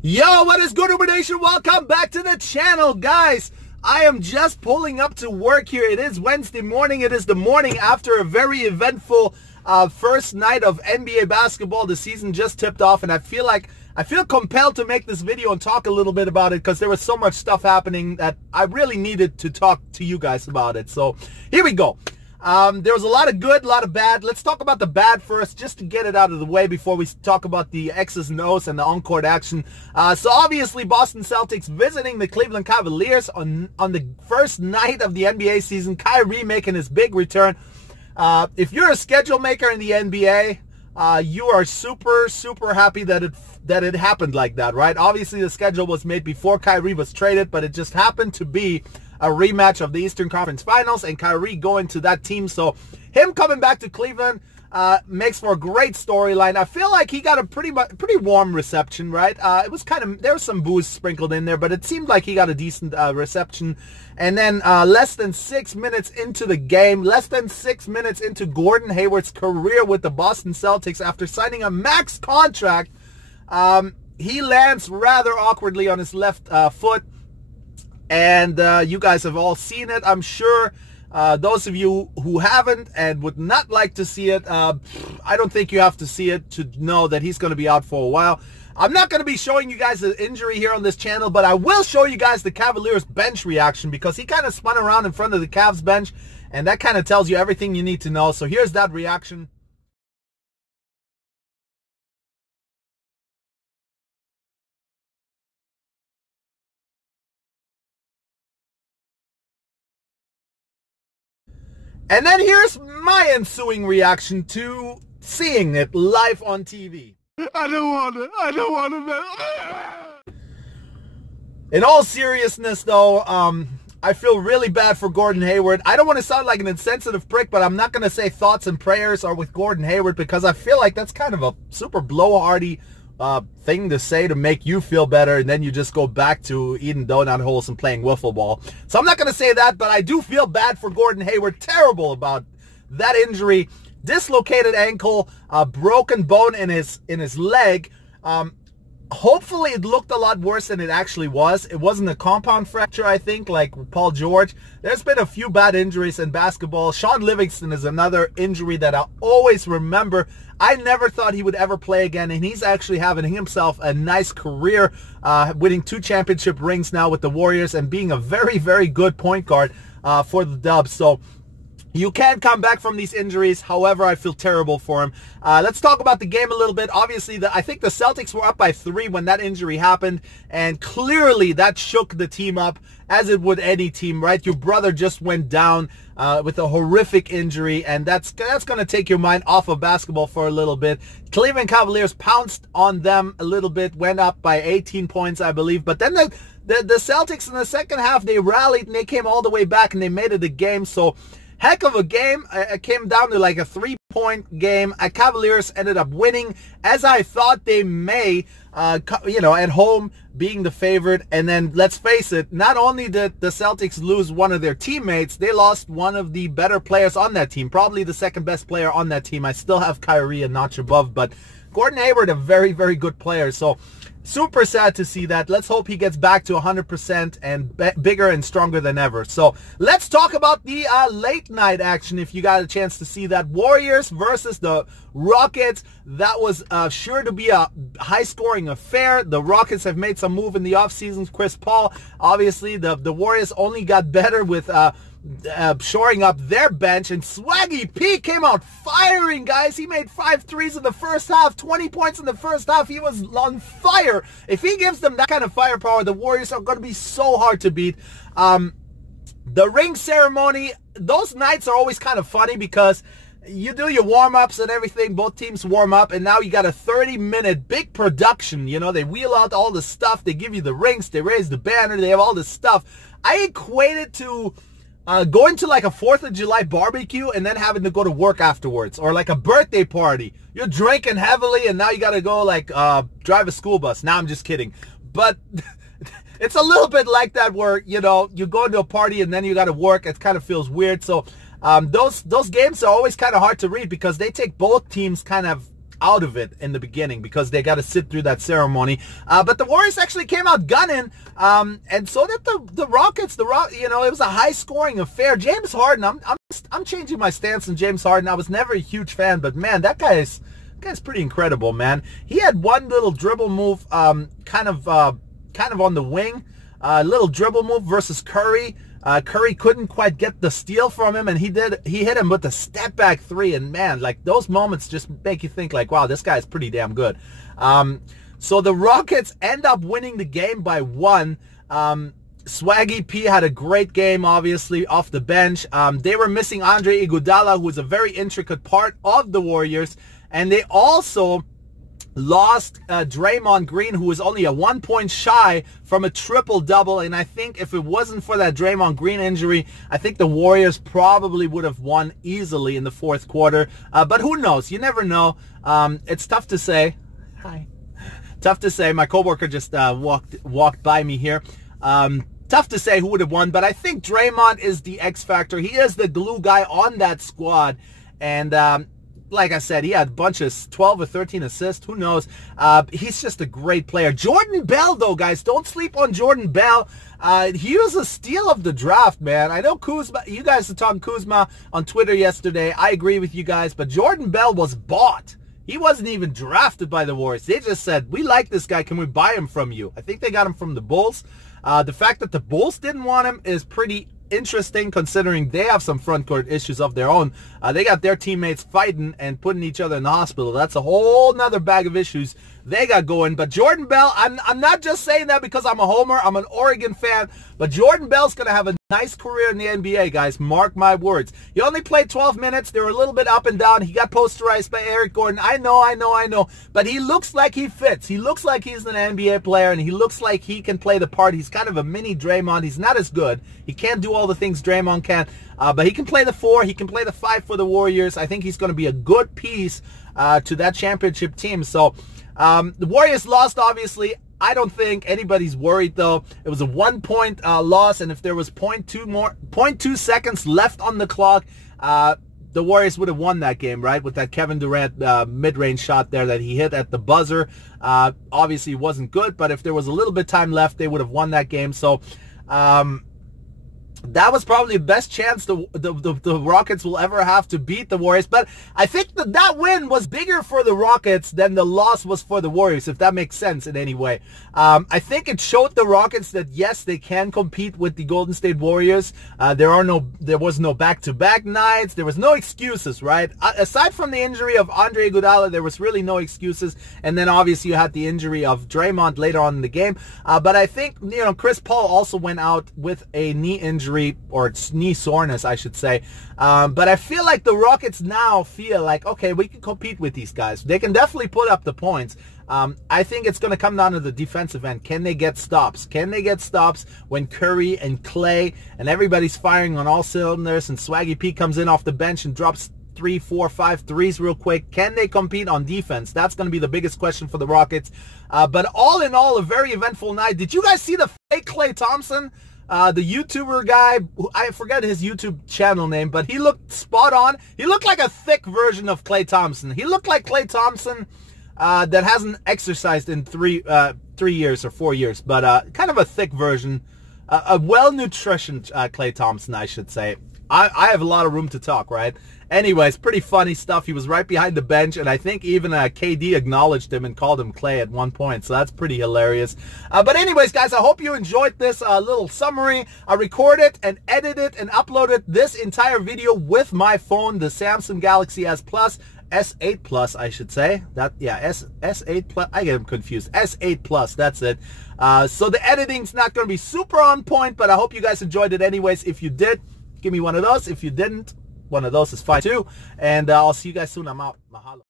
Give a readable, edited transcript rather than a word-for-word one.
Yo, what is good, Uber Nation? Welcome back to the channel, guys. I am just pulling up to work here. It is Wednesday morning. It is the morning after a very eventful first night of NBA basketball. The season just tipped off, and I feel compelled to make this video and talk a little bit about it because there was so much stuff happening that I really needed to talk to you guys about it. So here we go. There was a lot of good, a lot of bad. Let's talk about the bad first, just to get it out of the way before we talk about the X's and O's and the on-court action. So obviously, Boston Celtics visiting the Cleveland Cavaliers on the first night of the NBA season. Kyrie making his big return. If you're a schedule maker in the NBA, you are super happy that it happened like that, right? Obviously, the schedule was made before Kyrie was traded, but it just happened to be a rematch of the Eastern Conference Finals and Kyrie going to that team. So him coming back to Cleveland makes for a great storyline. I feel like he got a pretty warm reception, right? It was there was some booze sprinkled in there, but it seemed like he got a decent reception. And then less than 6 minutes into the game, less than 6 minutes into Gordon Hayward's career with the Boston Celtics after signing a max contract, he lands rather awkwardly on his left foot. And you guys have all seen it, I'm sure. Those of you who haven't and would not like to see it, I don't think you have to see it to know that he's going to be out for a while. I'm not going to be showing you guys the injury here on this channel, but I will show you guys the Cavaliers bench reaction because he kind of spun around in front of the Cavs bench, and that kind of tells you everything you need to know. So here's that reaction. And then here's my ensuing reaction to seeing it live on TV. I don't want to. In all seriousness, though, I feel really bad for Gordon Hayward. I don't want to sound like an insensitive prick, but I'm not going to say thoughts and prayers are with Gordon Hayward because I feel like that's kind of a super blowhardy thing to say to make you feel better, and then you just go back to eating donut holes and playing wiffle ball. So I'm not going to say that, but I do feel bad for Gordon Hayward. Terrible about that injury. Dislocated ankle, broken bone in his leg. Hopefully it looked a lot worse than it actually was. It wasn't a compound fracture, I think, like Paul George. There's been a few bad injuries in basketball. Sean Livingston is another injury that I'll always remember. I never thought he would ever play again, and he's actually having himself a nice career, winning 2 championship rings now with the Warriors and being a very good point guard for the Dubs. So you can come back from these injuries. However, I feel terrible for him. Let's talk about the game a little bit. Obviously, I think the Celtics were up by 3 when that injury happened, and clearly that shook the team up, as it would any team, right? Your brother just went down with a horrific injury, and that's going to take your mind off of basketball for a little bit. Cleveland Cavaliers pounced on them a little bit, went up by 18 points, I believe, but then the Celtics in the second half, they rallied and they came all the way back and they made it a game. So heck of a game. It came down to like a 3-point game. Cavaliers ended up winning, as I thought they may, you know, at home being the favorite. And then let's face it, not only did the Celtics lose one of their teammates, they lost one of the better players on that team, probably the second best player on that team. I still have Kyrie a notch above, but Gordon Hayward, a very good player. So super sad to see that. Let's hope he gets back to 100% and bigger and stronger than ever. So let's talk about the late night action. If you got a chance to see that, Warriors versus the Rockets, that was sure to be a high-scoring affair. The Rockets have made some move in the offseason. Chris Paul, obviously, the Warriors only got better with shoring up their bench, and Swaggy P came out firing, guys. He made 5 threes in the first half, 20 points in the first half. He was on fire. If he gives them that kind of firepower, the Warriors are going to be so hard to beat. The ring ceremony, those nights are always kind of funny because you do your warm-ups and everything. Both teams warm up, and now you got a 30-minute big production. You know, they wheel out all the stuff. They give you the rings. They raise the banner. They have all this stuff. I equate it to going to like a 4th of July barbecue and then having to go to work afterwards, or like a birthday party. You're drinking heavily and now you got to go like drive a school bus. Now I'm just kidding. But it's a little bit like that where, you know, you go to a party and then you got to work. It kind of feels weird. So those games are always kind of hard to read because they take both teams kind of out of it in the beginning because they got to sit through that ceremony. But the Warriors actually came out gunning, and so did the Rockets. You know, it was a high-scoring affair. James Harden, I'm changing my stance on James Harden. I was never a huge fan, but man, that guy's pretty incredible, man. He had one little dribble move, kind of on the wing, little dribble move versus Curry. Curry couldn't quite get the steal from him, and he hit him with a step back three, and man, like those moments just make you think like, wow, this guy is pretty damn good. So the Rockets end up winning the game by 1. Swaggy P had a great game, obviously, off the bench. They were missing Andre Iguodala, who was a very intricate part of the Warriors, and they also lost Draymond Green, who was only a 1 point shy from a triple-double, and I think if it wasn't for that Draymond Green injury, I think the Warriors probably would have won easily in the fourth quarter, but who knows? You never know. It's tough to say. Hi. Tough to say. My coworker just walked by me here. Tough to say who would have won, but I think Draymond is the X factor. He is the glue guy on that squad, and like I said, he had a bunch of 12 or 13 assists. Who knows? He's just a great player. Jordan Bell, though, guys. Don't sleep on Jordan Bell. He was a steal of the draft, man. I know Kuzma. You guys were talking Kuzma on Twitter yesterday. I agree with you guys. But Jordan Bell was bought. He wasn't even drafted by the Warriors. They just said, we like this guy. Can we buy him from you? I think they got him from the Bulls. The fact that the Bulls didn't want him is pretty interesting, considering they have some front court issues of their own. They got their teammates fighting and putting each other in the hospital. That's a whole nother bag of issues they got going. But Jordan Bell, I'm not just saying that because I'm a homer. I'm an Oregon fan. But Jordan Bell's going to have a nice career in the NBA, guys. Mark my words. He only played 12 minutes. They were a little bit up and down. He got posterized by Eric Gordon. I know. But he looks like he fits. He looks like he's an NBA player, and he looks like he can play the part. He's kind of a mini Draymond. He's not as good. He can't do all the things Draymond can. But he can play the 4. He can play the 5 for the Warriors. I think he's going to be a good piece to that championship team. So the Warriors lost, obviously. I don't think anybody's worried, though. It was a 1 point loss, and if there was 0.2 seconds left on the clock, the Warriors would have won that game, right? With that Kevin Durant mid-range shot there that he hit at the buzzer. Obviously, it wasn't good, but if there was a little bit of time left, they would have won that game. So that was probably the best chance the Rockets will ever have to beat the Warriors. But I think that win was bigger for the Rockets than the loss was for the Warriors, if that makes sense in any way. I think it showed the Rockets that, yes, they can compete with the Golden State Warriors. There was no back-to-back nights. There was no excuses, right? Aside from the injury of Andre Iguodala, there was really no excuses. And then, obviously, you had the injury of Draymond later on in the game. But I think, you know, Chris Paul also went out with a knee injury, or knee soreness, I should say. But I feel like the Rockets now feel like, okay, we can compete with these guys. They can definitely put up the points. I think it's going to come down to the defensive end. Can they get stops? Can they get stops when Curry and Clay and everybody's firing on all cylinders, and Swaggy P comes in off the bench and drops 3, 4, 5 threes real quick? Can they compete on defense? That's going to be the biggest question for the Rockets. But all in all, a very eventful night. Did you guys see the fake Klay Thompson? The YouTuber guy, I forget his YouTube channel name, but he looked spot on. He looked like a thick version of Klay Thompson. He looked like Klay Thompson that hasn't exercised in 3 years or 4 years, but kind of a thick version, a well-nutritioned Klay Thompson, I should say. I have a lot of room to talk, right? Anyways, pretty funny stuff. He was right behind the bench, and I think even KD acknowledged him and called him Clay at one point, so that's pretty hilarious. But anyways, guys, I hope you enjoyed this little summary. I recorded and edited and uploaded this entire video with my phone, the Samsung Galaxy S Plus. S8 Plus, I should say. S8 Plus. I get them confused. S8 Plus, that's it. So the editing's not going to be super on point, but I hope you guys enjoyed it anyways. If you did, give me one of those. If you didn't, one of those is fine too. And I'll see you guys soon. I'm out. Mahalo.